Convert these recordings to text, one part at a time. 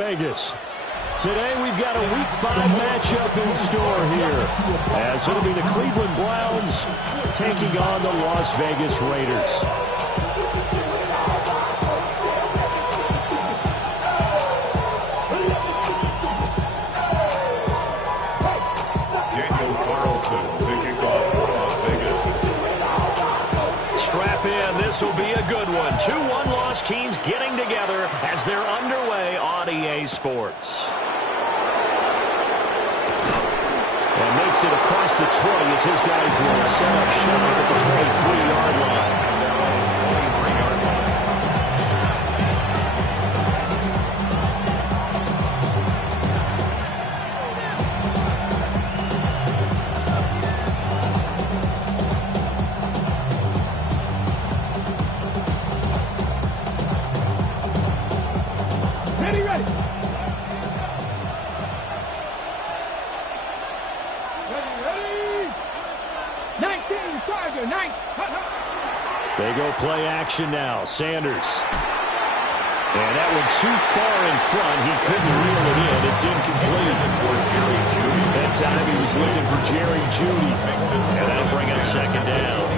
Vegas. Today we've got a Week 5 matchup in store here, as it'll be the Cleveland Browns taking on the Las Vegas Raiders. Strap in, this will be a good one. 2 one-loss teams getting together as they're underway on EA Sports. And makes it across the 20 as his guys will set up shop at the 23-yard line. They go play action now. Sanders. And that one too far in front. He couldn't reel it in. It's incomplete. That time he was looking for Jerry Jeudy. And that'll bring up second down.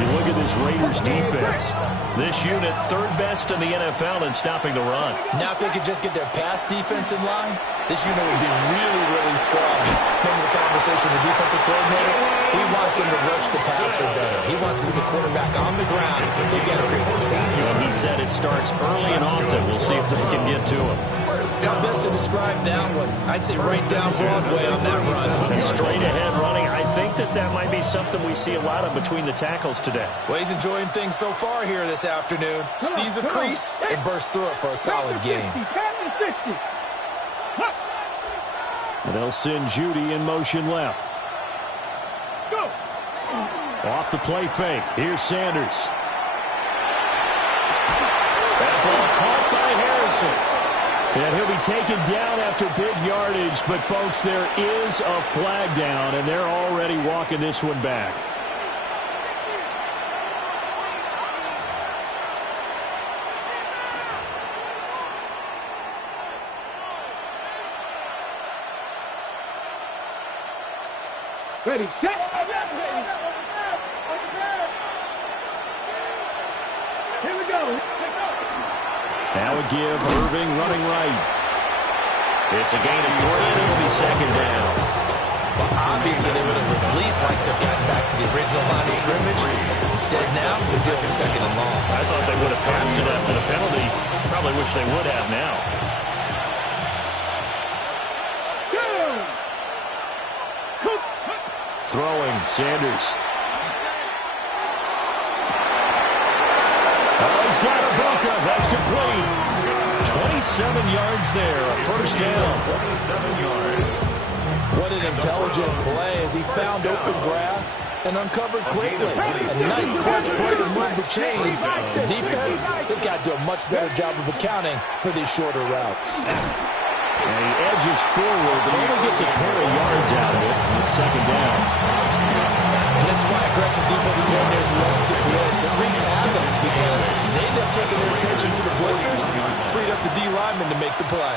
You look at this Raiders defense. This unit third best in the NFL in stopping the run. Now if they could just get their pass defense in line, this unit would be really, really strong. Remember the conversation with the defensive coordinator? He wants them to rush the passer better. He wants to see the quarterback on the ground. They've got to create some sacks. And he said it starts early and often. We'll see if they can get to him. How best to describe that one? I'd say right down Broadway on that run. And straight ahead running. I think that might be something we see a lot of between the tackles today. Well, he's enjoying things so far here this afternoon. Sees a crease and bursts through it for a solid game. And they'll send Jeudy in motion left. Off the play fake. Here's Sanders. That ball caught by Harrison. And he'll be taken down after big yardage. But, folks, there is a flag down, and they're already walking this one back. Ready, set. Here we go. Now a give, Irving running right. It's a gain of 3, and it'll be second down. Well, obviously they would have at least liked to have gotten back to the original line of scrimmage. Instead now, they're dealing with second and long. I thought they would have passed it after the penalty. Probably wish they would have now. Throwing, Sanders. Oh, he's got a Ibaka. That's complete. 27 yards there, a first down. 27 yards. What an intelligent play as he found open grass and uncovered quickly. A nice clutch play to move the chains. The defense, they've got to do a much better job of accounting for these shorter routes. And he edges forward, but only gets a pair of yards out of it. It's second down. And this is why aggressive defensive coordinators love to blitz. It wreaks havoc because they end up taking their attention to the blitzers, freed up the D lineman to make the play.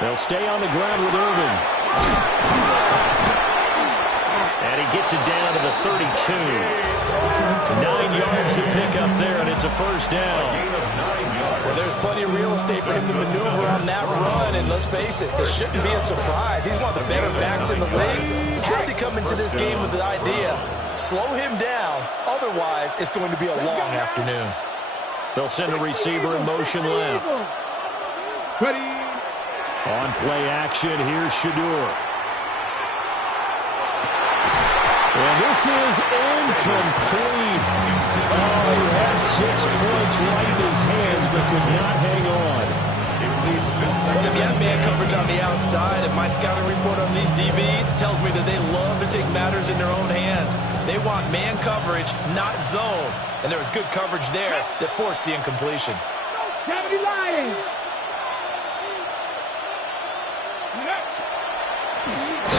They'll stay on the ground with Irving. And he gets it down to the 32. 9 yards to pick up there, and it's a first down. Well, there's plenty of real estate for him to maneuver on that run, and let's face it, it shouldn't be a surprise. He's one of the better backs in the league. Had to come into this game with the idea, slow him down, otherwise it's going to be a long afternoon. They'll send a receiver in motion left. Ready. On play action, here's Shedeur. And this is incomplete. Oh, he had 6 points right in his hands, but could not hang on. Well, if you have man coverage on the outside, and my scouting report on these DBs tells me that they love to take matters in their own hands. They want man coverage, not zone. And there was good coverage there that forced the incompletion.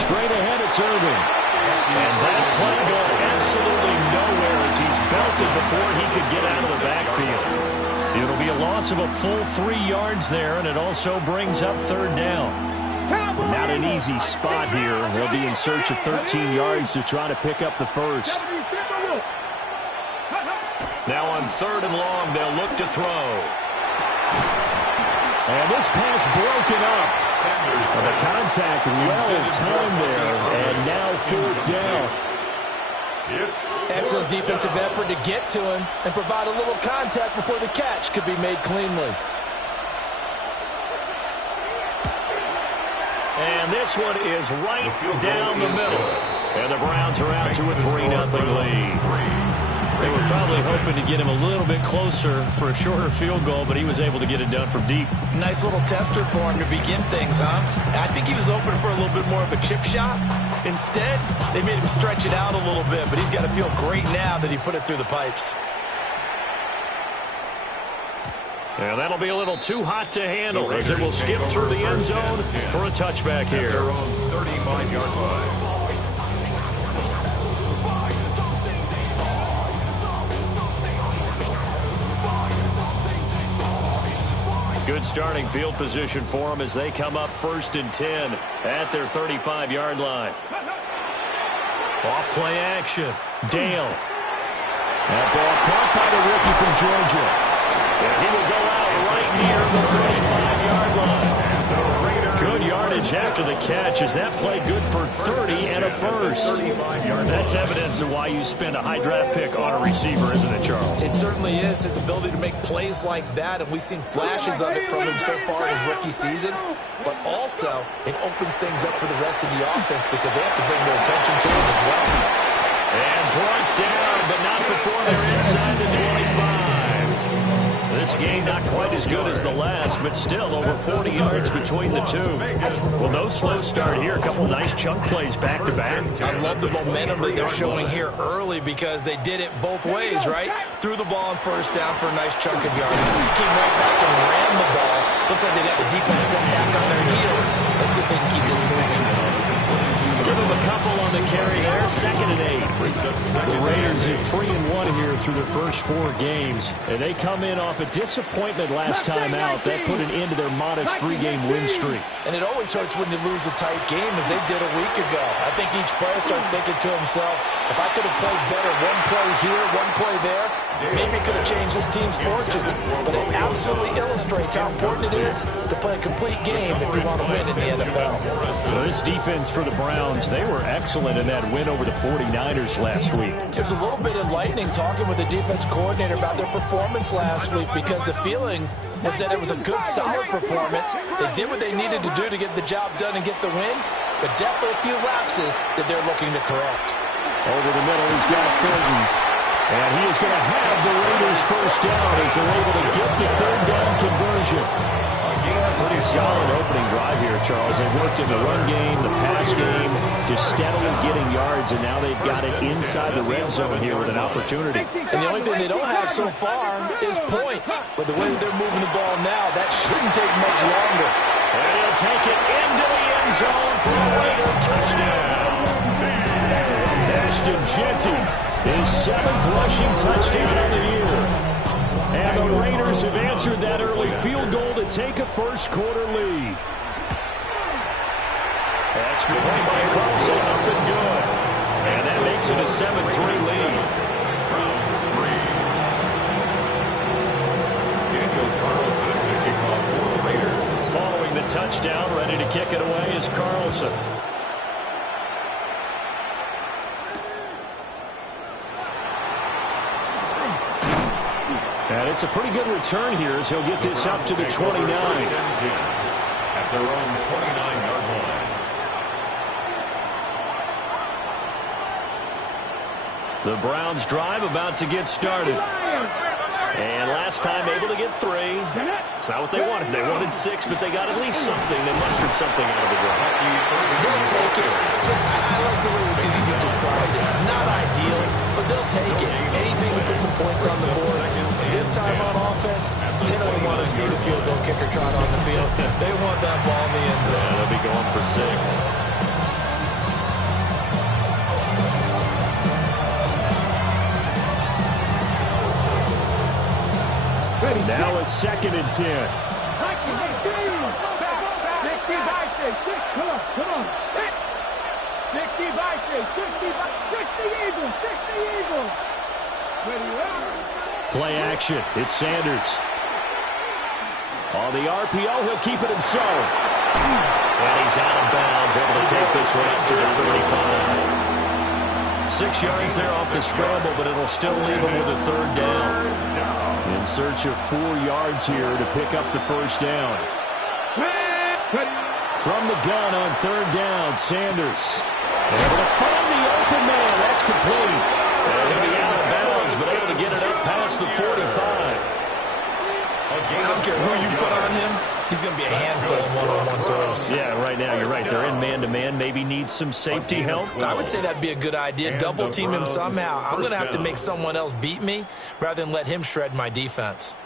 Straight ahead, it's Irving. And that play going absolutely nowhere as he's belted ejected before he could get out of the backfield. It'll be a loss of a full 3 yards there, and it also brings up third down. Not an easy spot here. They'll be in search of 13 yards to try to pick up the first. Now on third and long, they'll look to throw. And this pass broken up. The contact well timed there, and now fourth down. Excellent defensive effort to get to him and provide a little contact before the catch could be made cleanly. And this one is right down the middle. And the Browns are out to a 3-0 lead. They were probably hoping to get him a little bit closer for a shorter field goal, but he was able to get it done from deep. Nice little tester for him to begin things, huh? I think he was open for a little bit more of a chip shot. Instead, they made him stretch it out a little bit, but he's got to feel great now that he put it through the pipes. And that'll be a little too hot to handle as it will skip through the end zone for a touchback here. Their own 35-yard line. Good starting field position for them as they come up 1st and 10 at their 35-yard line. Off play action. Dale. That ball caught by the rookie from Georgia. And he will go out right near the 35-yard line. Good yardage after the catch as that play good for 30 and a first. That's evidence of why you spend a high draft pick on a receiver, isn't it, Charles? It certainly is. His ability to make plays like that, and we've seen flashes of it from him so far in his rookie season. But also, it opens things up for the rest of the offense because they have to bring their attention to him as well. And brought down, but not before they're inside the 25. This game not quite as good as the last, but still over 40 yards between the two. Well, no slow start here. A couple nice chunk plays back-to-back. I love the momentum that they're showing here early because they did it both ways, right? Threw the ball on first down for a nice chunk of yardage. Came right back and ran the ball. Looks like they got the defense set back on their heels. Let's see if they can keep this moving. Give them a couple on the carry there. 2nd and 8. The Raiders are 3-1 here through their first 4 games. And they come in off a disappointment last time out. That put an end to their modest 3-game win streak. And it always hurts when you lose a tight game as they did a week ago. I think each player starts thinking to himself, if I could have played better one play here, one play there, maybe it could have changed this team's fortunes. But it absolutely illustrates how important it is to play a complete game if you want to win in the NFL. Well, this defense for the Browns, they were excellent in that win over the 49ers last week. It was a little bit enlightening talking with the defense coordinator about their performance last week because the feeling was that it was a good, solid performance. They did what they needed to do to get the job done and get the win, but definitely a few lapses that they're looking to correct. Over the middle, he's got Thornton. And he is going to have the Raiders first down as they're able to get the third down conversion. Pretty solid opening drive here, Charles. They've worked in the run game, the pass game, just steadily getting yards, and now they've got it inside the red zone here with an opportunity. And the only thing they don't have so far is points. But the way that they're moving the ball now, that shouldn't take much longer. And he'll take it into the end zone for a Raider touchdown. Ashton Jeanty, his 7th rushing touchdown of the year. And the Raiders have answered that early field goal to take a first-quarter lead. Extra point by Carlson, up and good. And that makes it a 7-3 lead. Browns 3. Daniel Carlson to kick off for the Raiders. Following the touchdown, ready to kick it away is Carlson. And it's a pretty good return here as he'll get this up to the 29. At their own 29-yard line. The Browns drive about to get started. And last time able to get 3. It's not what they wanted. They wanted 6, but they got at least something. They mustered something out of the drive. They'll take it. I like the way you described it. Not ideal, but they'll take it. Anything to put some points on the board. This time on offense, they don't want to see the field goal kicker trot on the field. They want that ball in the end zone. Yeah, they'll be going for 6. Now a 2nd and 10. 60 by 6. Come on. 60 by 6. 60 Eagles. 60 Eagles. Ready, up. Play action. It's Sanders. On the RPO, he'll keep it himself. And he's out of bounds, able to take this one up to the 35. 6 yards there off the scramble, but it'll still leave him with a 3rd down. In search of 4 yards here to pick up the 1st down. From the gun on 3rd down, Sanders. Able to find the open man. That's complete. And he'll be out of bounds, but able to get it up past the 45. I don't care who you put on him, he's going to be a handful of one-on-one throws. Yeah, right now, you're right. They're in man-to-man. Maybe need some safety help. I would say that'd be a good idea. Double team him somehow. I'm going to have to make someone else beat me rather than let him shred my defense.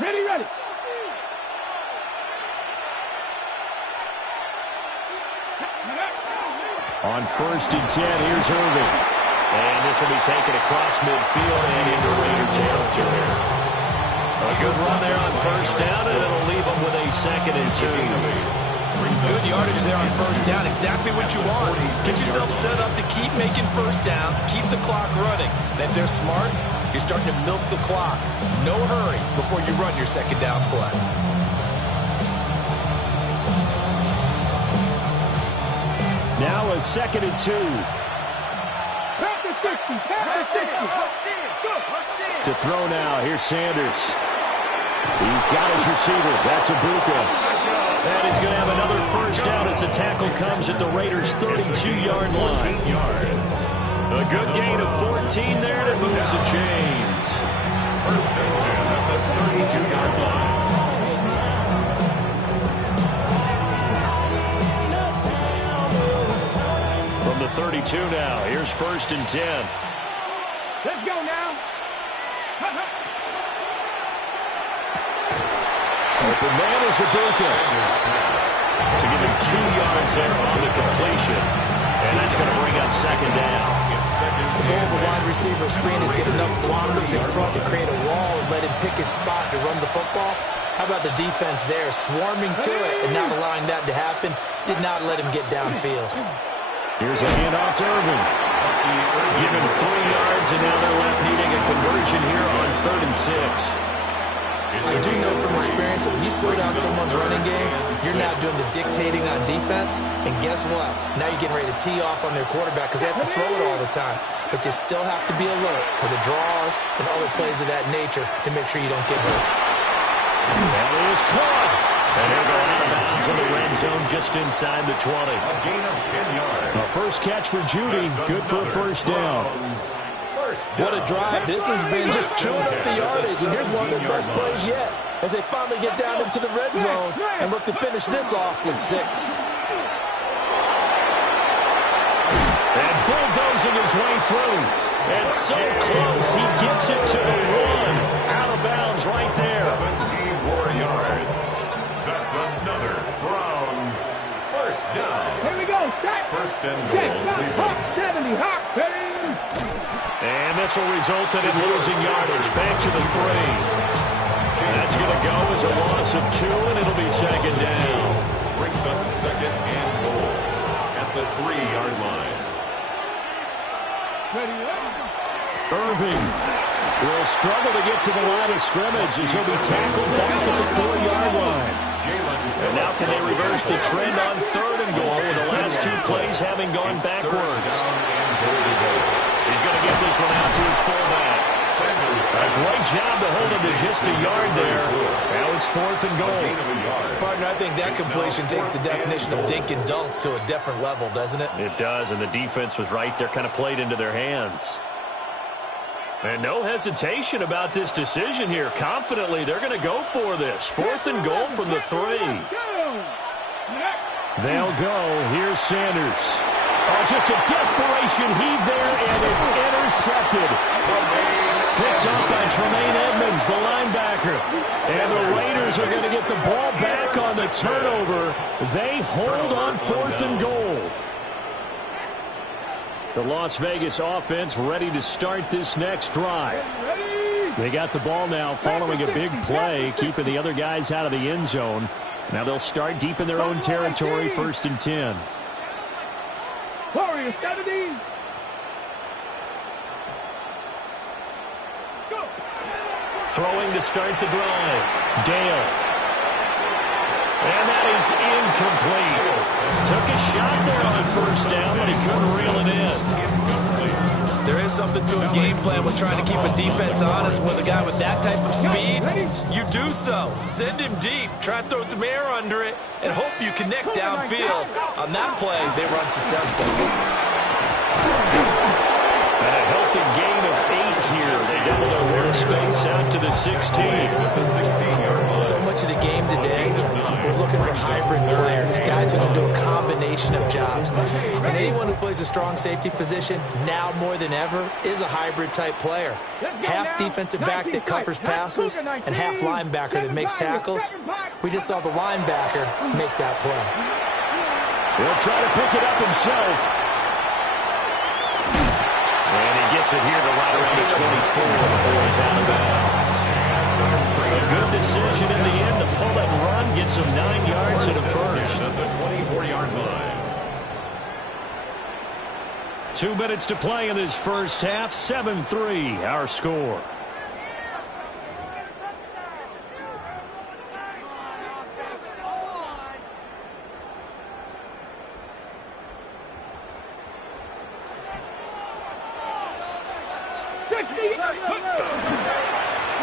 Ready. On 1st and 10, here's Irving. And this will be taken across midfield and into Raider territory. A good run there on 1st down, and it'll leave them with a 2nd and 2. Good yardage there on 1st down. Exactly what you want. Get yourself set up to keep making 1st downs, keep the clock running. And if they're smart, you're starting to milk the clock. No hurry before you run your 2nd down play. Now a 2nd and 2. To throw now, here's Sanders. He's got his receiver. That's Ibuka. And he's going to have another 1st down as the tackle comes at the Raiders' 32-yard line. A good gain of 14 there to move the chains. 1st and 10 at the 32-yard line. From the 32 now, here's 1st and 10. Let's go now. Open man is Ibuka. To give him 2 yards there on the completion. And that's going to bring up 2nd down. The goal of a wide receiver screen is get enough blockers in front to create a wall and let him pick his spot to run the football. How about the defense there, swarming to it and not allowing that to happen? Did not let him get downfield. Here's a handoff to Irving. Give him 3 yards, and now they're left needing a conversion here on 3rd and 6. I do know from experience that when you slow down someone's running game, you're now doing the dictating on defense. And guess what? Now you're getting ready to tee off on their quarterback because they have to throw it all the time. But you still have to be alert for the draws and other plays of that nature to make sure you don't get hurt. That is caught. And he'll go out of bounds in the red zone just inside the 20. A gain of 10 yards. A first catch for Judy. Good for a 1st down. What a drive. This has been just chewing up the yardage. And here's one of their best plays yet as they finally get down into the red zone and look to finish this off with 6. And bulldozing his way through. And so close. He gets it to the 1. Out of bounds right there. 17 more yards. That's another Browns 1st down. Here we go. Set. 1st and goal, Cleveland. 70. Hawk. And this will result in him losing yardage. Back to the 3. That's going to go as a loss of 2, and it'll be 2nd down. Brings up 2nd and goal at the 3-yard line. Irving will struggle to get to the line of scrimmage as he'll be tackled back at the 4-yard line. And now can they reverse the trend on 3rd and goal with the last 2 plays having gone backwards? He's going to get this one out to his fullback. A great job to hold him to just a yard there. Now it's 4th and goal. Partner, I think that completion takes the definition of dink and dunk to a different level, doesn't it? It does, and the defense was right there, kind of played into their hands. And no hesitation about this decision here. Confidently, they're going to go for this. 4th and goal from the 3. They'll go. Here's Sanders. Oh, just a desperation heave there, and it's intercepted. Picked up by Tremaine Edmonds, the linebacker. And the Raiders are going to get the ball back on the turnover. They hold on 4th and goal. The Las Vegas offense ready to start this next drive. They got the ball now following a big play, keeping the other guys out of the end zone. Now they'll start deep in their own territory, 1st and 10. Warriors 70. Go. Throwing to start the drive. Dale. And that is incomplete. Took a shot there on 1st down, but he couldn't reel it in. There is something to a game plan with trying to keep a defense honest with a guy with that type of speed. You do so. Send him deep. Try and throw some air under it and hope you connect downfield. On that play, they were unsuccessful. And a healthy gain of 8 here. They double their workspace out to the 16. So much of the game today, we're looking for hybrid players, guys who can do a combination of jobs. And anyone who plays a strong safety position, now more than ever, is a hybrid type player. Half defensive back that covers passes and half linebacker that makes tackles. We just saw the linebacker make that play. He'll try to pick it up himself. And he gets it here to right around the 24 before he's out of bounds. A good decision in the end to pull it and run, gets him 9 yards at a first. At the 24-yard line. 2 minutes to play in this first half. 7-3, our score.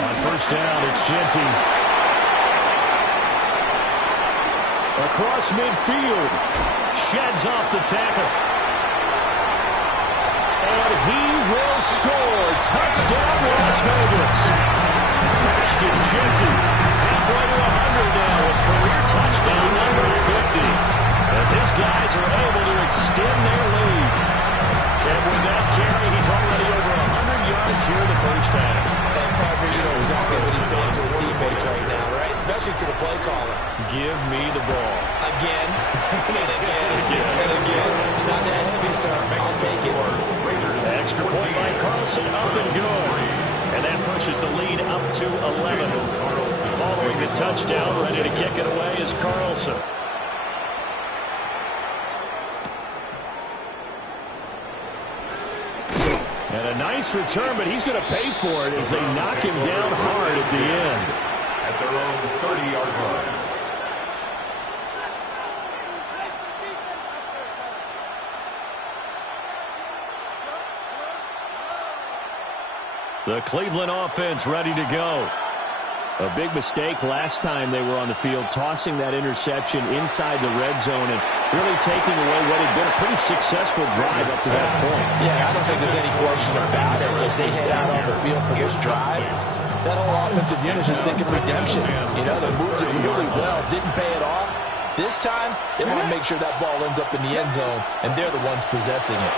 On 1st down, it's Genty. Across midfield. Sheds off the tackle. And he will score. Touchdown, Las Vegas. Ashton Genty. Halfway to 100 now with career touchdown number 50. As his guys are able to extend their lead. And with that carry, he's already over 100 yards here in the first half. And partner, you know exactly what he's saying to his teammates right now, right? Especially to the play caller. Give me the ball. Again, and again, and again. It's not that heavy, sir. I'll take it. Extra point by Carlson, up and good. And that pushes the lead up to 11. Following the touchdown, ready to kick it away is Carlson. And a nice return, but he's going to pay for it as they knock him down hard at the end. At their own 30-yard line. The Cleveland offense ready to go. A big mistake last time they were on the field, tossing that interception inside the red zone and really taking away what had been a pretty successful drive up to that point. Yeah, I don't think there's any question about it. As they head out on the field for this drive, that whole offensive unit is just thinking redemption. You know, they moved it really well, didn't pay it off. This time, they want to make sure that ball ends up in the end zone, and they're the ones possessing it.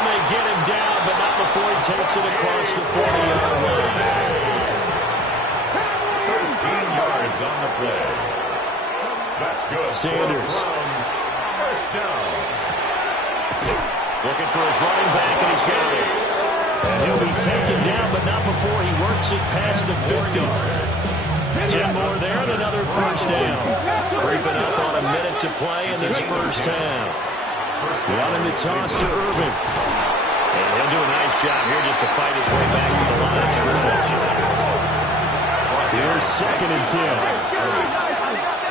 And they get him down, but not before he takes it across the 40-yard line. 13 yards on the play. That's good. Sanders. First down. Looking for his running back, and he's got it. And he'll be taken down, but not before he works it past the 50. 10 more there, and another first down. Creeping up on a minute to play in this first half. Running the toss to Irvin. And he'll do a nice job here just to fight his way back to the line of scrimmage. Here's 2nd and 10.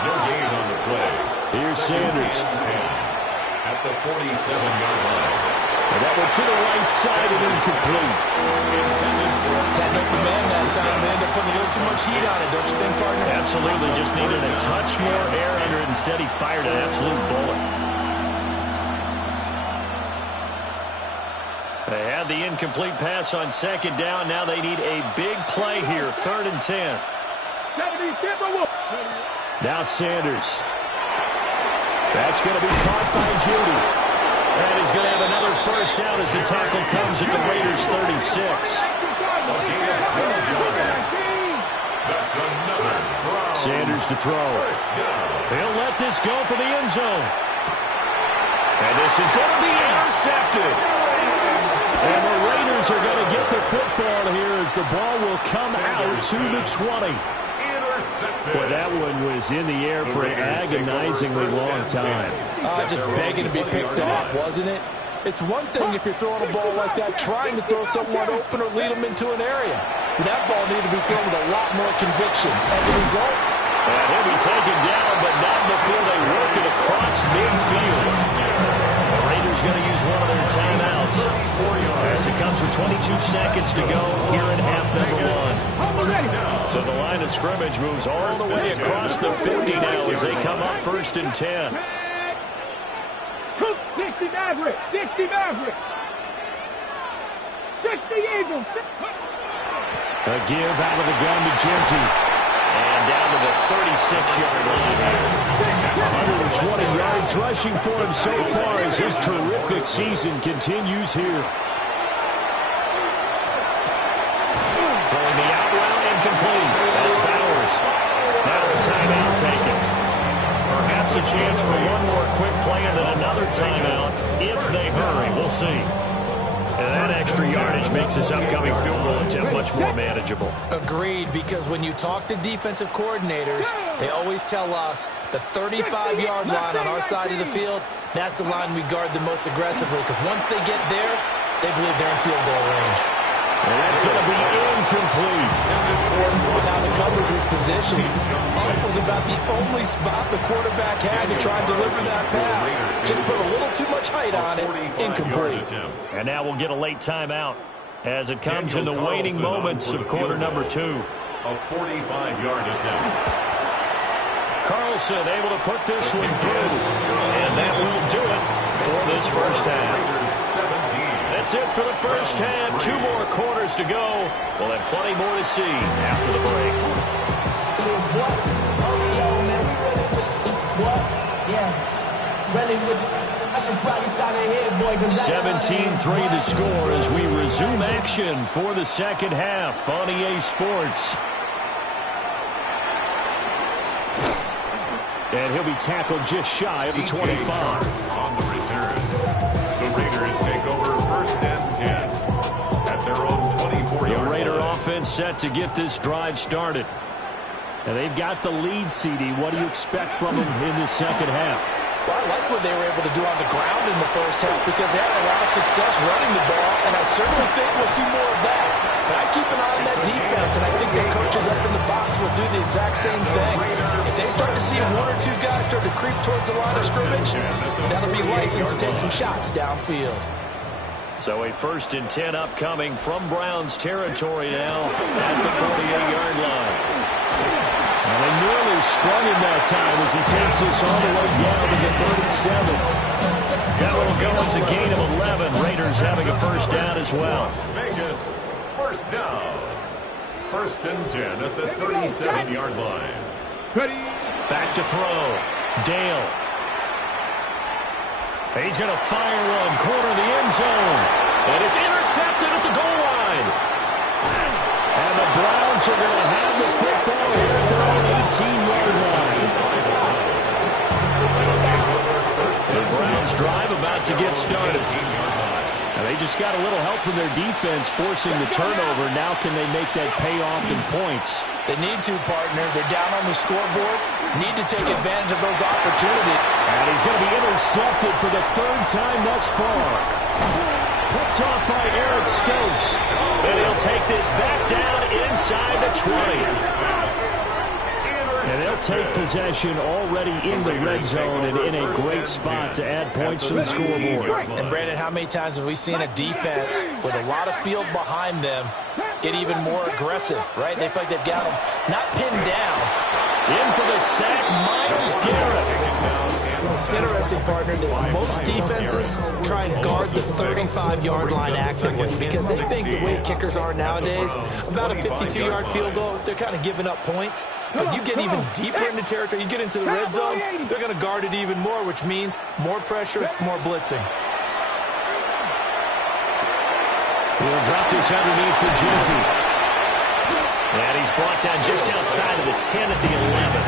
No gain on the play. Here's Sanders. At the 47-yard line. And that went to the right side and incomplete. Had an open man that time. They ended up putting a little too much heat on it, don't you think, partner? Absolutely. Just needed a touch more air under it. Instead, he fired an absolute bullet. They had the incomplete pass on 2nd down. Now they need a big play here. 3rd and 10. Now Sanders. That's going to be caught by Judy. And he's going to have another first down as the tackle comes at the Raiders' 36. Sanders to throw. He'll let this go for the end zone. And this is going to be intercepted. And the Raiders are going to get the football here as the ball will come out to the 20. Well, that one was in the air for an agonizingly long time. Just begging to be picked off, wasn't it? It's one thing if you're throwing a ball like that, trying to throw someone open or lead them into an area. That ball needed to be thrown with a lot more conviction. As a result, and he'll be taken down, but not before they work it across midfield. The Raiders going to use one of their timeouts as it comes with 22 seconds to go here in half number one. So the line of scrimmage moves all the way across the 50 now as they come up 1st and 10. 60 Mavericks, 60 Mavericks, 60 Eagles. A give out of the gun to Genty. And down to the 36-yard line here. 120 yards rushing for him so far as his terrific season continues here. Throwing the out route incomplete. That's Bowers. Now a timeout taken. Perhaps a chance for one more quick play and then another timeout if they hurry. We'll see. And that extra yardage makes this upcoming field goal attempt much more manageable. Agreed, because when you talk to defensive coordinators, they always tell us the 35-yard line on our side of the field, that's the line we guard the most aggressively, because once they get there, they believe they're in field goal range. And that's going to be incomplete. With how the coverage was positioned, up was about the only spot the quarterback had to try and deliver that pass. Just put a little too much height on it. Incomplete. And now we'll get a late timeout as it comes in the waning moments of quarter number 2. A 45-yard attempt. Carlson able to put this one through. And that will do it for this first half. That's it for the first half. 2 more quarters to go. We'll have plenty more to see after the break. 17-3 the score as we resume action for the second half on EA Sports. And he'll be tackled just shy of the 25. On the return, the Raiders take over 1st and 10 at their own 24-yard line. The Raider offense set to get this drive started. And they've got the lead, CD. What do you expect from them in the second half? Well, I like what they were able to do on the ground in the first half because they had a lot of success running the ball, and I certainly think we'll see more of that. But I keep an eye on that defense, and I think their coaches up in the box will do the exact same thing. If they start to see 1 or 2 guys start to creep towards the line of scrimmage, that'll be license to take some shots downfield. So a 1st and 10 upcoming from Browns territory now at the 48-yard line. And they nearly sprung him that time as he takes this all the way down to the 37. That will go as a gain of 11. Raiders having a first down as well. Vegas, first down. 1st and 10 at the 37-yard line. Back to throw. Dale. He's going to fire one. Corner of the end zone. And it's intercepted at the goal line. And the Browns are going to have the football here at their own 18-yard line. The Browns drive about to get started. And they just got a little help from their defense forcing the turnover. Now can they make that pay off in points? They need to, partner. They're down on the scoreboard. Need to take advantage of those opportunities. And he's going to be intercepted for the 3rd time thus far. Picked off by Eric Stokes. And he'll take this back down inside the 20. And they'll take possession already in the red zone and in a great spot to add points to the scoreboard. And, Brandon, how many times have we seen a defense with a lot of field behind them get even more aggressive, right? They feel like they've got them not pinned down. In for the sack, Myles Garrett. It's interesting, partner, that most defenses try and guard the 35-yard line actively because they think the way kickers are nowadays, about a 52-yard field goal, they're kind of giving up points. But you get even deeper into territory, you get into the red zone, they're going to guard it even more, which means more pressure, more blitzing. He'll drop this underneath for Genty. And he's brought down just outside of the 10 at the 11.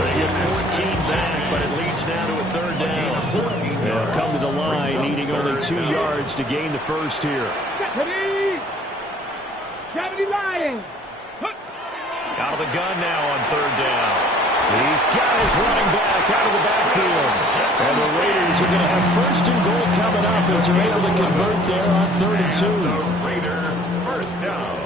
They get 14 back, but it leads now to a third down. They'll come to the line, needing only 2 yards to gain the first here. Lions. Out of the gun now on third down. He's got his running back out of the backfield. And the Raiders are going to have first and goal coming up as they're able to convert there on 3rd and 2. The Raider, first down.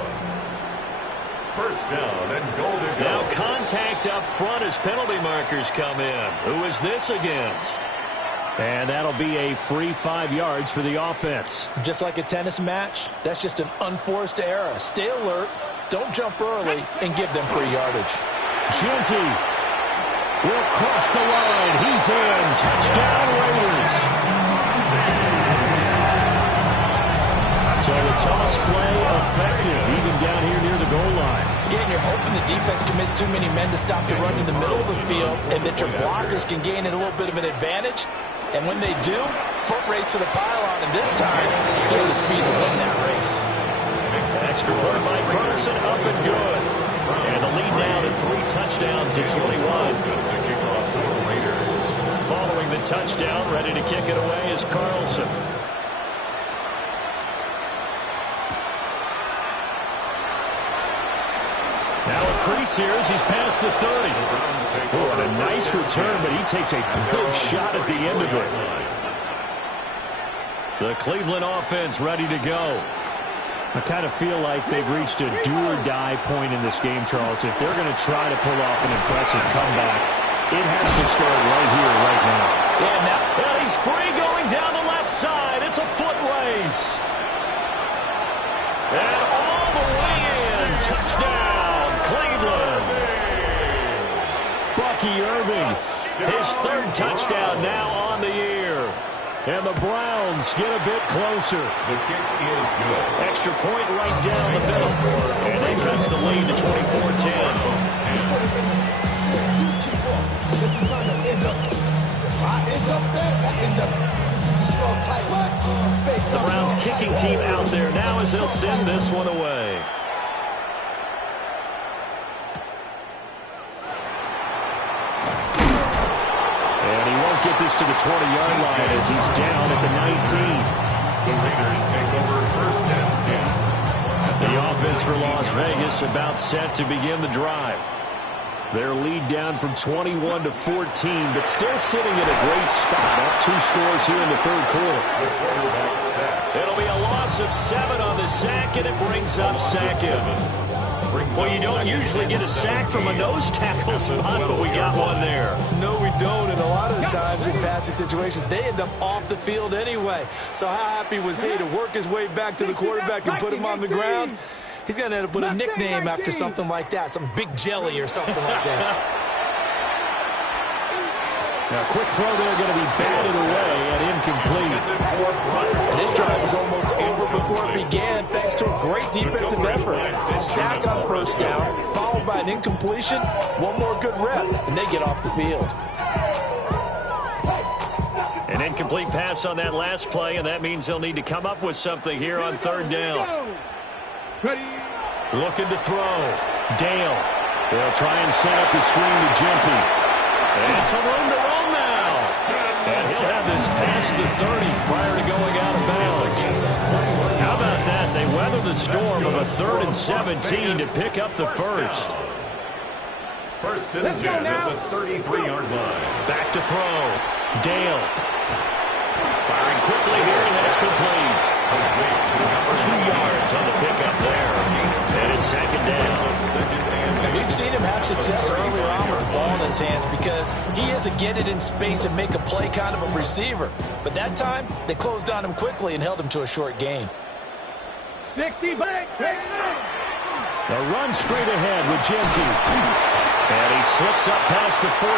First down and goal to go. Now contact up front as penalty markers come in. Who is this against? And that'll be a free 5 yards for the offense. Just like a tennis match, that's just an unforced error. Stay alert, don't jump early, and give them free yardage. Genty will cross the line. He's in. Touchdown, Raiders. So the toss play effective, even down here near the goal line. Yeah, and you're hoping the defense commits too many men to stop the run in the middle of the field and that your blockers can gain a little bit of an advantage. And when they do, foot race to the pylon, and this time, he had the speed to win that race. Extra point by Carson, up and good. And the lead now to 3 touchdowns at 21. Following the touchdown, ready to kick it away is Carlson. Now a crease here as he's past the 30. Oh, and a nice return, but he takes a big shot at the end of it. The Cleveland offense ready to go. I kind of feel like they've reached a do-or-die point in this game, Charles. If they're going to try to pull off an impressive comeback, it has to start right here, right now. Yeah, now well, he's free going down the left side. It's a foot race. And all the way in. Touchdown, Cleveland. Bucky Irving, his 3rd touchdown now on the year. And the Browns get a bit closer. The kick is good. Extra point right down the middle. And that cuts the lead to 24-10. The Browns kicking team out there now as they'll send this one away. Get this to the 20-yard line as he's down at the 19. The Raiders take over first and 10. The offense for Las Vegas about set to begin the drive. Their lead down from 21 to 14, but still sitting in a great spot. Up 2 scores here in the 3rd quarter. The quarterback sack. It'll be a loss of 7 on the sack, and it brings up second. Well, you don't usually get a sack from a nose tackle spot, but we got one there. No, we don't, and a lot of the times in passing situations, they end up off the field anyway. So how happy was he to work his way back to the quarterback and put him on the ground? He's going to end up with a nickname after something like that, some Big Jelly or something like that. Now, quick throw there going to be batted away and incomplete. And this drive was almost over before it began thanks to a great defensive effort. Sack on first down, followed by an incompletion, one more good rep, and they get off the field. An incomplete pass on that last play, and that means they'll need to come up with something here on 3rd down. Looking to throw. Dale. They'll try and set up the screen to Genty. And some room to run now. And he'll have this past the 30 prior to going out of bounds. How about that? They weather the storm of a 3rd and 17 to pick up the first. First and 10 at the 33-yard line. Back to throw. Dale. Firing quickly here, and that's complete. 2 yards on the pickup there. And it's 2nd down. We've seen him have success earlier on with the ball in his hands because he is a get it in space and make a play kind of a receiver. But that time, they closed on him quickly and held him to a short gain. 60 back. A run straight ahead with Genty. And he slips up past the 45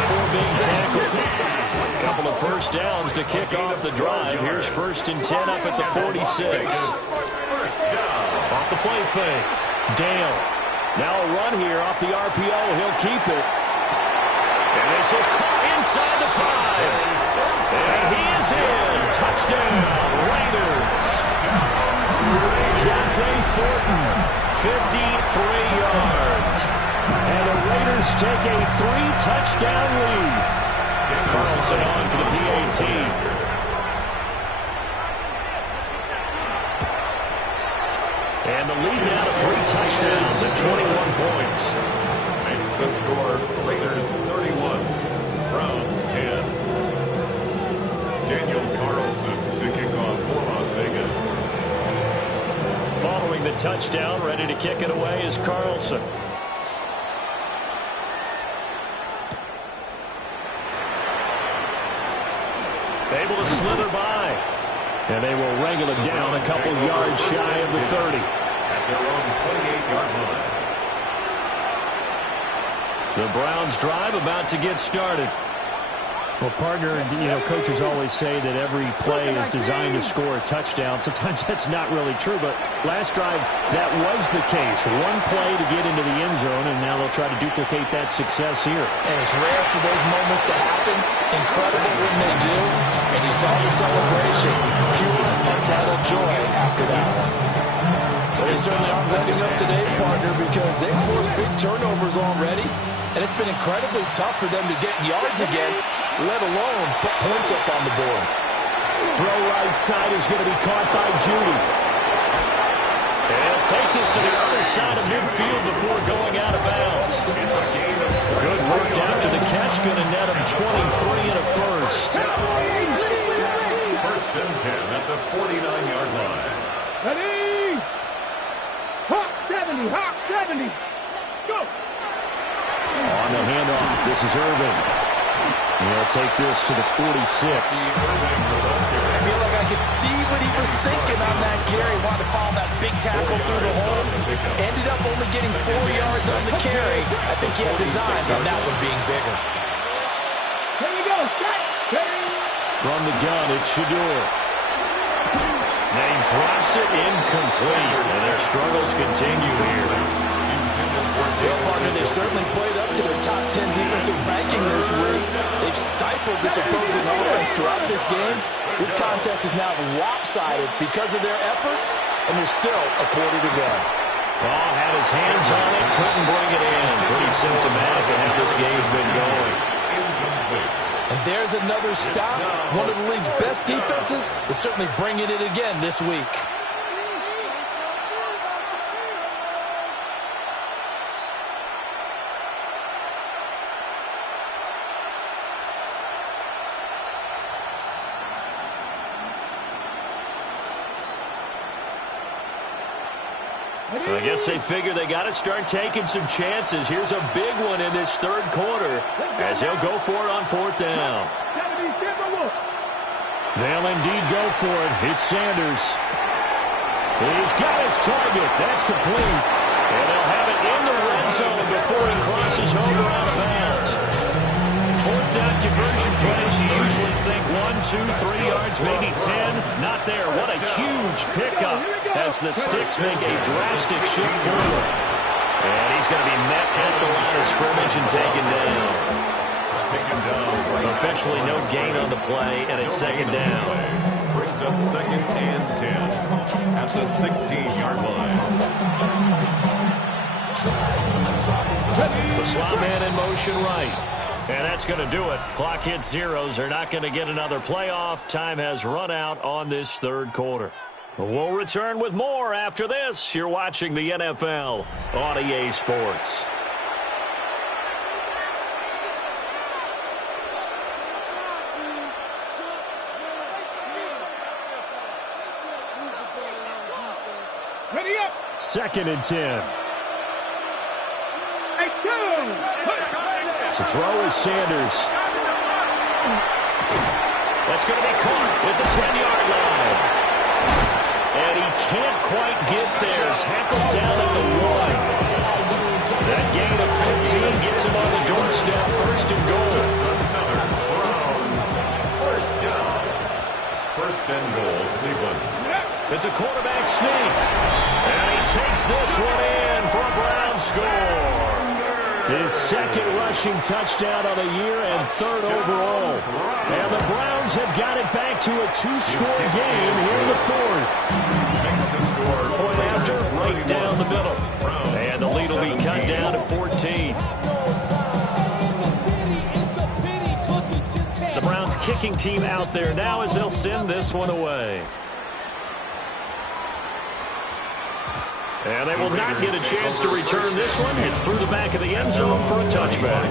before being tackled. A couple of first downs to kick off the drive. Here's 1st and 10 up at the 46. Off the play fake. Dale. Now a run here off the RPO. He'll keep it. And this is caught inside the 5. And he is in. Touchdown, Raiders. Dante Thornton, 53 yards. And the Raiders take a 3-touchdown lead. Carlson on for the PAT. And the lead now to 3 touchdowns at 21 points. Makes the score Raiders 31, Browns 10. Daniel Carlson to kick off for Las Vegas. Following the touchdown, ready to kick it away is Carlson. Able to slither by. And they will wrangle it down a couple yards shy of the 30. At their own 28-yard line. The Browns drive about to get started. Well, partner, coaches always say that every play is designed to score a touchdown. Sometimes that's not really true, but last drive, that was the case. One play to get into the end zone, and now they'll try to duplicate that success here. And it's rare for those moments to happen. Incredible when they do. And you saw the celebration. Pure, unbridled joy after that one. But they certainly aren't letting up today, partner, because they've forced big turnovers already. And it's been incredibly tough for them to get yards against, let alone put points up on the board. Throw right side is going to be caught by Judy. And he'll take this to the other side of midfield before going out of bounds. Good work after the catch. Going to net him 23 and a first. First and 10 at the 49-yard line. Ready? Hawk 70, Hawk 70. Go. On the handoff, this is Irvin. He'll take this to the 46. I feel like I could see what he was thinking on that carry. Wanted to follow that big tackle through the hole. Ended up only getting 4 yards on the carry. I think he had designs on that one being bigger. Here we go. Shot. From the gun, it's Shedeur. And he drops it incomplete. And their struggles continue here. Well, partner, they've certainly played up to their top 10 defensive ranking this week. They've stifled this opposing offense throughout this game. This contest is now lopsided because of their efforts, and there's still a quarter to go. Ball had his hands on it, couldn't bring it in. Pretty symptomatic of how this game's been going. And there's another stop. One of the league's best defenses is certainly bringing it again this week. I guess they figure they got to start taking some chances. Here's a big one in this third quarter as he'll go for it on fourth down. They'll indeed go for it. It's Sanders. He's got his target. That's complete. And they'll have it in the red zone before he crosses over out of bounds. Fourth down conversion plays, you usually think 1, 2, 3 yards, maybe 10. Not there. What a huge pickup as the Sticks make a drastic shift forward. And he's going to be met at the line of scrimmage and taken down. Officially no gain on the play, and it's second down. Brings up second and 10 at the 16-yard line. The slot man in motion right. And that's going to do it. Clock hits zeros. They're not going to get another playoff. Time has run out on this third quarter. We'll return with more after this. You're watching the NFL on EA Sports. Ready up. Second and 10. Hey, two. To throw is Sanders. That's going to be caught at the 10-yard line. And he can't quite get there. Tackled down at the 1. That gain of 15 gets him on the doorstep. First and goal. First down. First and goal, Cleveland. It's a quarterback sneak. And he takes this one in for a Brown score. His second rushing touchdown of the year and third overall. And the Browns have got it back to a 2-score game here in the fourth. right down the middle. And the lead will be cut down to 14. The Browns kicking team out there now as they'll send this one away. And they will not get a chance to return this one. It's through the back of the end zone for a touchback.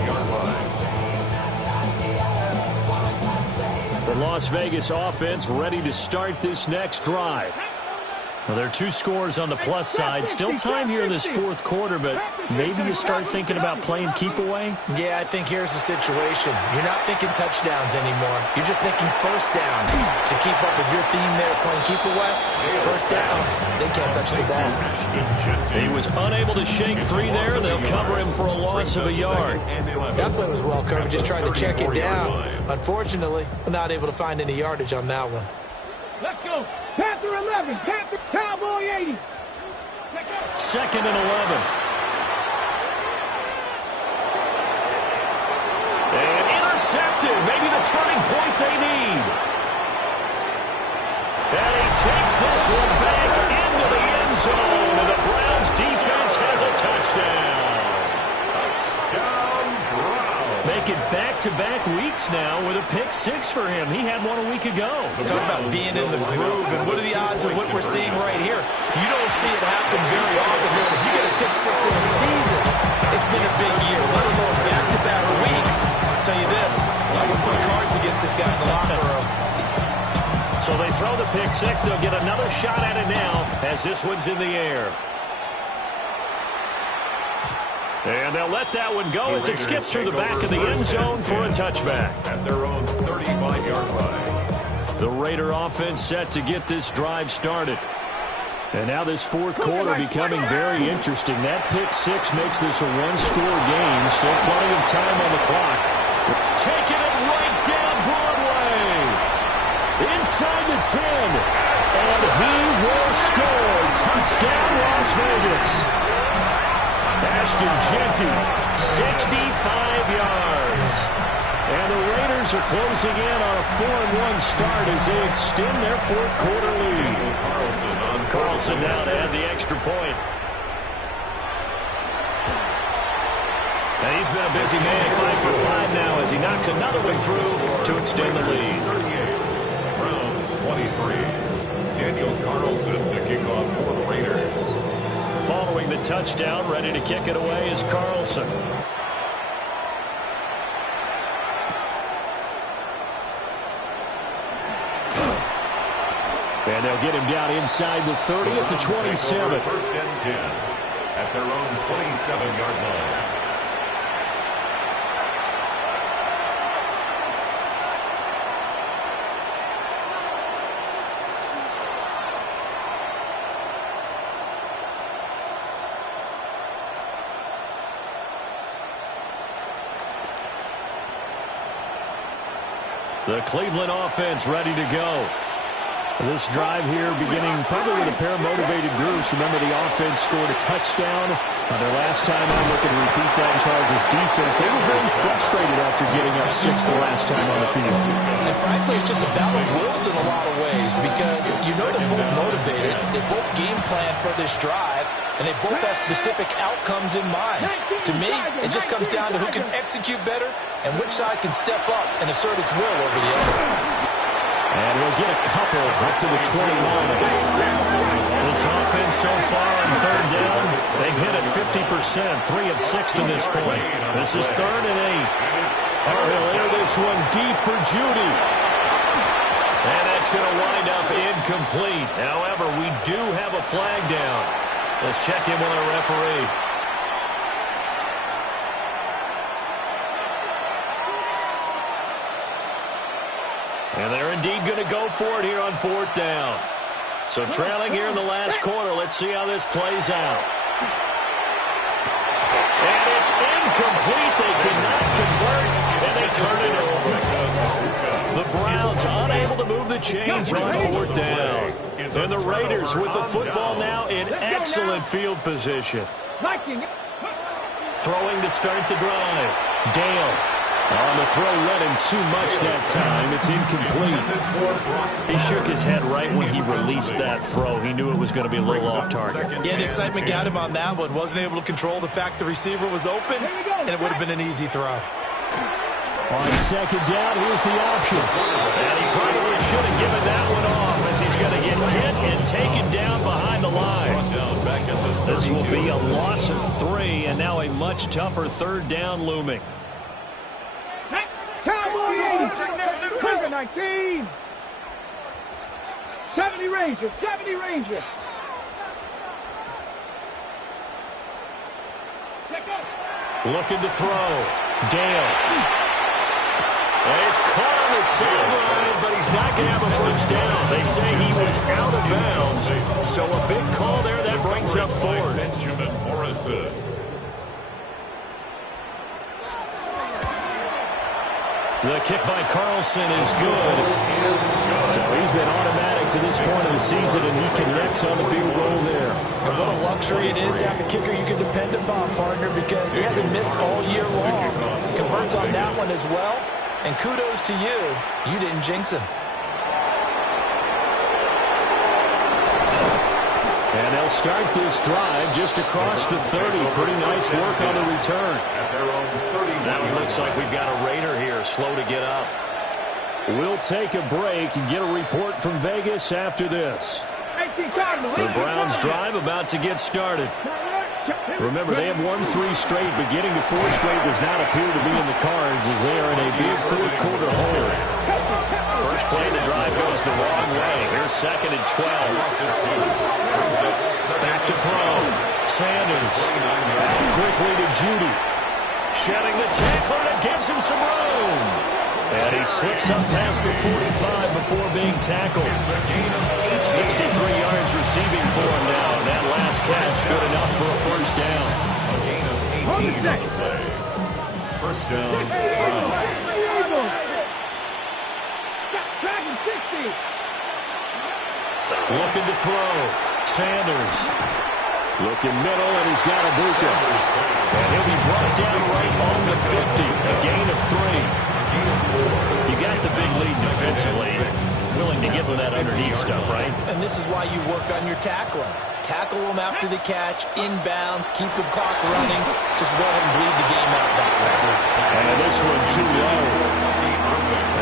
The Las Vegas offense ready to start this next drive. Well, there are 2 scores on the plus side. Still time here in this fourth quarter, but maybe you start thinking about playing keep away? Yeah, I think here's the situation. You're not thinking touchdowns anymore. You're just thinking first downs. To keep up with your theme there, playing keep away, first downs, they can't touch the ball. He was unable to shake free there. They'll cover him for a loss of a yard. That play was well covered, just trying to check it down. Unfortunately, we're not able to find any yardage on that one. Let's go. Panther 11. Panther Cowboy 80. Second and 11. And intercepted. Maybe the turning point they need. And he takes this one back into the end zone. And the Browns defense has a touchdown. Touchdown, Browns. Make it back-to-back weeks now with a pick-6 for him. He had one a week ago. Talk about being in the groove, and what are the odds of what we're seeing right here? You don't see it happen very often. Listen, you get a pick-6 in a season, it's been a big year, let alone back-to-back weeks. I'll tell you this, I would put cards against this guy in the locker room. So they throw the pick-6. They'll get another shot at it now as this one's in the air. And they'll let that one go as it skips through the back of the end zone for a touchback. At their own 35-yard line. The Raider offense set to get this drive started. And now this fourth quarter becoming very interesting. That pick-6 makes this a one-score game. Still plenty of time on the clock. Taking it right down Broadway. Inside the 10. And he will score. Touchdown, Las Vegas. Ashton Jeanty, 65 yards. And the Raiders are closing in on a 4-1 start as they extend their fourth quarter lead. Carlson now to add the extra point. And he's been a busy man, 5 for 5 now as he knocks another one through to extend the lead. Browns 23. Daniel Carlson to kick off for the Raiders. Following the touchdown, ready to kick it away is Carlson. And they'll get him down inside the 30 at the 27. First and 10 at their own 27-yard line. The Cleveland offense ready to go. This drive here beginning probably with a pair of motivated groups. Remember, the offense scored a touchdown their last time out. Looking to repeat that in Charles' defense. They were very frustrated after getting up 6 the last time on the field. And frankly, it's just a battle of wills in a lot of ways because you know they're both motivated. They both game plan for this drive, and they both have specific outcomes in mind. To me, it just comes down to who can execute better and which side can step up and assert its will over the other. And we'll get a couple up to the 29. This offense so far on third down, they've hit it 50%, 3 of 6 to this point. This is 3rd and 8. Oh, he'll enter this one deep for Judy. And that's going to wind up incomplete. However, we do have a flag down. Let's check in with our referee. And they're indeed going to go for it here on 4th down. So trailing here in the last quarter. Let's see how this plays out. And it's incomplete. They cannot convert, and they turn it over. The Browns unable to move the chains on 4th down. And the Raiders with the football now in excellent field position. Throwing to start the drive. Dale. On the throw, led him too much that time. It's incomplete. He shook his head right when he released that throw. He knew it was going to be a little off target. Yeah, the excitement got him on that one. Wasn't able to control the fact the receiver was open, and it would have been an easy throw. On second down, here's the option. And he probably should have given that one off as he's going to get hit and taken down behind the line. This will be a loss of 3, and now a much tougher third down looming. Cowboys! 19! 70 Rangers! 70 Rangers! Looking to throw. Dale. And he's caught on the sideline, but he's not going to have a first down. They say he was out of bounds. So a big call there that brings up 4. Benjamin Morrison. The kick by Carlson is good. So he's been automatic to this point of the season, and he connects on the field goal there. And what a luxury it is to have a kicker you can depend upon, partner, because he hasn't missed all year long. Converts on that one as well. And kudos to you. You didn't jinx him. And they'll start this drive just across the 30. Pretty nice work on the return. Now it looks like we've got a Raider here, slow to get up. We'll take a break and get a report from Vegas after this. The Browns drive about to get started. Remember, they have won 3 straight, but getting to 4 straight does not appear to be in the cards as they are in a big fourth quarter hole. First play, the drive goes the wrong way. Here's 2nd and 12. Back to throw. Sanders. Back quickly to Judy. Shedding the tackler that gives him some room. And he slips up past the 45 before being tackled. 63 yards receiving for him now. That last catch good enough for a first down. A gain of 18 on the play. First down, Browns. Dragon 60! Looking to throw. Sanders. Looking middle, and he's got Ibuka. And he'll be brought down right on the 50. A gain of 3. You got the big lead defensively. Willing to give him that underneath stuff, right? And this is why you work on your tackling. Tackle them after the catch, inbounds, keep the clock running. Just go ahead and bleed the game out that way. And this one too low.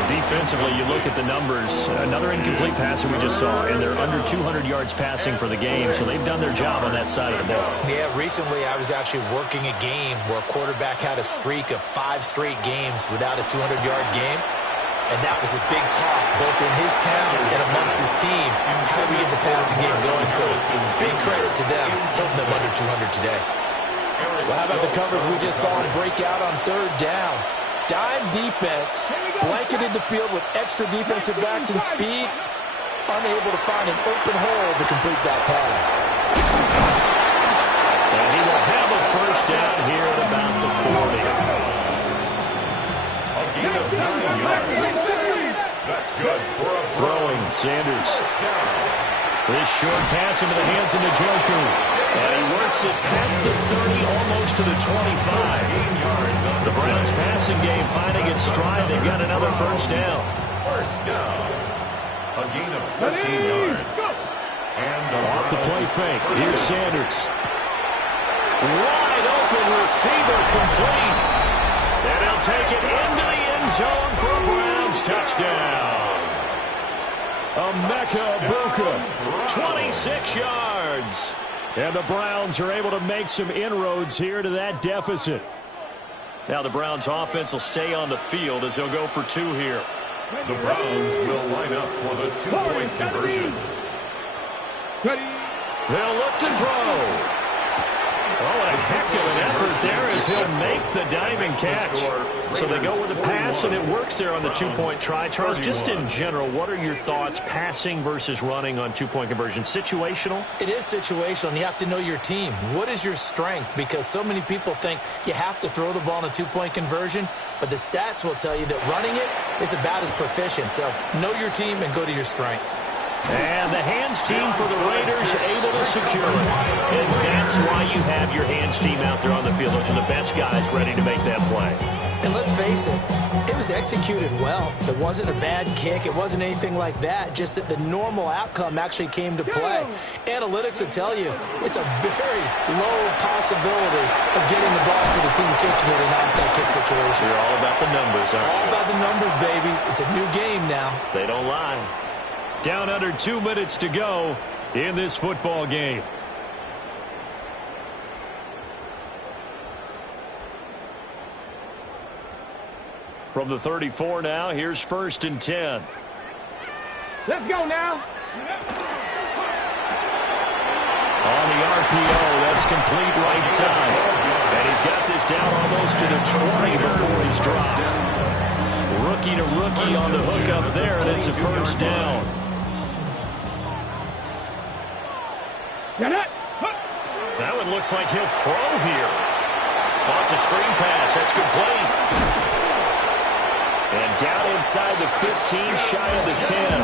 Defensively, you look at the numbers. Another incomplete passer we just saw, and they're under 200 yards passing for the game, so they've done their job on that side of the ball. Yeah, recently I was actually working a game where a quarterback had a streak of 5 straight games without a 200-yard game. And that was a big talk, both in his town and amongst his team. How do we get the passing game going? So big credit to them, holding them under 200 today. Well, how about the coverage we just saw him break out on 3rd down? Dime defense, blanketed the field with extra defensive backs and speed, unable to find an open hole to complete that pass. And he will have a first down here at about the 40. A gain of 9 yards. That's good for a Throwing, Sanders. This short pass into the hands of Njoku. And he works it past the 30, almost to the 25. The Browns passing game finding its stride. They've got another first down. first down. A gain of 13 yards. And Off the play fake. Here's Sanders. Wide open receiver complete. And he'll take it into the end zone for a Browns touchdown. Emeka Egbuka. 26 yards. And the Browns are able to make some inroads here to that deficit. Now the Browns offense will stay on the field as they'll go for 2 here. the Browns will line up for the two-point conversion. They'll look to throw. Oh, a heck of an effort there as he'll make the diving catch. So they go with a pass, and it works there on the two-point try. Charles, just in general, what are your thoughts passing versus running on two-point conversion? Situational? It is situational, and you have to know your team. What is your strength? Because so many people think you have to throw the ball in a two-point conversion, but the stats will tell you that running it is about as proficient. So know your team and go to your strength. And the hands team for the Raiders able to secure it. And that's why you have your hands team out there on the field. Those are the best guys ready to make that play. And let's face it, was executed well. It wasn't a bad kick. It wasn't anything like that. Just that the normal outcome actually came to play. Analytics will tell you it's a very low possibility of getting the ball for the team kicking it in an onside kick situation. You're all about the numbers, aren't you? All about the numbers, baby. It's a new game now. They don't lie. Down under 2 minutes to go in this football game. From the 34 now, here's 1st and 10. Let's go now. On the RPO, that's complete right side. And he's got this down almost to the 20 before he's dropped. Rookie to rookie on the hook up there, and it's a 1st down. That one looks like he'll throw here. Wants a screen pass. That's complete. And down inside the 15, shy of the 10.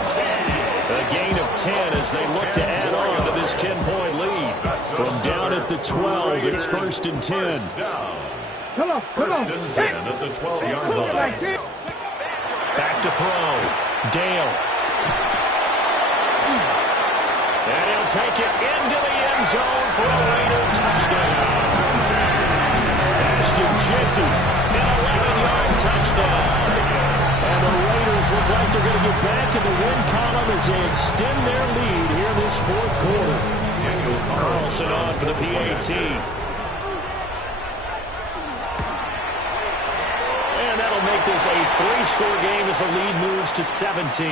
A gain of 10 as they look to add on to this 10-point lead. From down at the 12, it's 1st and 10. Come on. 1st and 10 at the 12-yard line. Back to throw. Dale. And he'll take it into the end zone for a Raider touchdown. Ashton Jeanty, an 11-yard touchdown. And the Raiders look like they're going to get back in the win column as they extend their lead here in this 4th quarter. Carlson on for the PAT. And that'll make this a 3-score game as the lead moves to 17.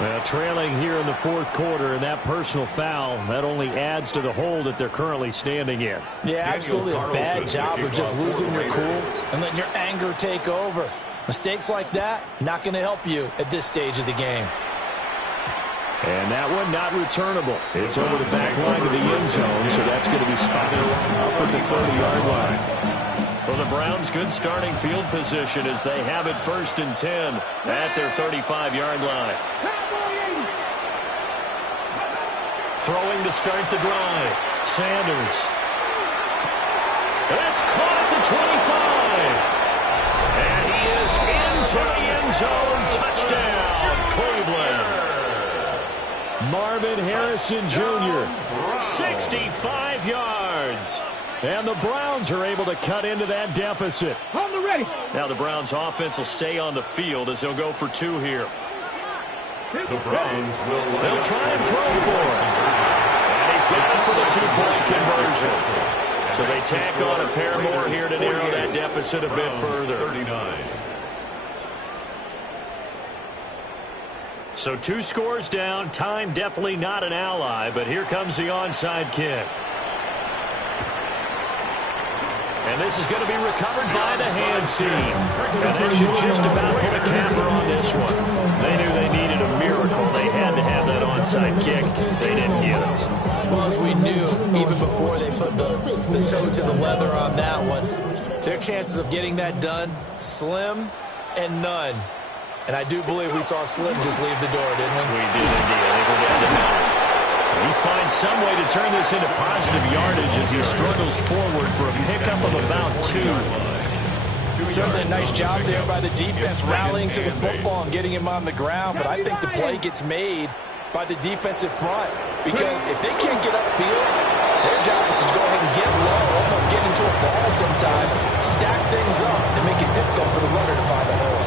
Well, trailing here in the 4th quarter, and that personal foul, that only adds to the hole that they're currently standing in. Yeah, absolutely a bad job of just losing your cool and letting your anger take over. Mistakes like that, not going to help you at this stage of the game. And that one not returnable. It's over the back line of the end zone, so that's going to be spotted up at the 30-yard line. For the Browns, good starting field position as they have it 1st and 10 at their 35-yard line. Throwing to start the drive. Sanders. That's caught at the 25. And he is into the end zone. Touchdown, Cleveland. Marvin Harrison Jr., 65 yards. And the Browns are able to cut into that deficit. On the ready. Now the Browns offense will stay on the field as they'll go for 2 here. The Browns will. They'll try and throw for it. And he's got it for the 2-point conversion. So they tack on a pair more here to narrow that deficit a bit further. 39. So 2 scores down. Time definitely not an ally, but here comes the onside kick. And this is going to be recovered by the hands team. And they should just about put a capper on this one. They knew they needed a miracle. They had to have that onside kick. They didn't get it. Well, as we knew, even before they put the toe to the leather on that one, their chances of getting that done, slim and none. And I do believe we saw Slim just leave the door, didn't we? We did indeed. I think we're down to that. He finds some way to turn this into positive yardage as he struggles forward for a pickup of about 2. Certainly a nice job there by the defense rallying to the football and getting him on the ground. But I think the play gets made by the defensive front because if they can't get upfield, their job is to go ahead and get low, almost get into a ball sometimes, stack things up, and make it difficult for the runner to find a hole.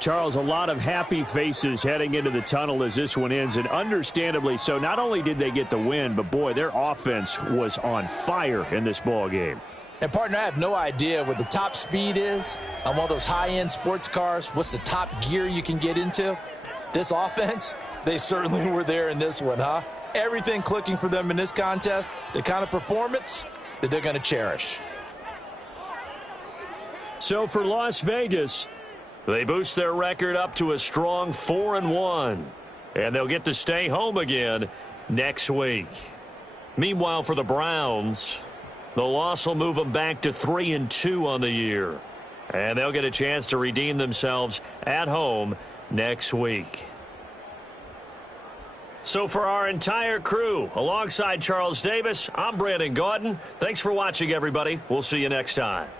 Charles, a lot of happy faces heading into the tunnel as this one ends, and understandably so. Not only did they get the win, but, boy, their offense was on fire in this ball game. And, partner, I have no idea what the top speed is on one of those high-end sports cars. What's the top gear you can get into? This offense, they certainly were there in this one, huh? Everything clicking for them in this contest, the kind of performance that they're going to cherish. So for Las Vegas, they boost their record up to a strong 4-1, and they'll get to stay home again next week. Meanwhile, for the Browns, the loss will move them back to 3-2 on the year, and they'll get a chance to redeem themselves at home next week. So for our entire crew, alongside Charles Davis, I'm Brandon Gaudin. Thanks for watching, everybody. We'll see you next time.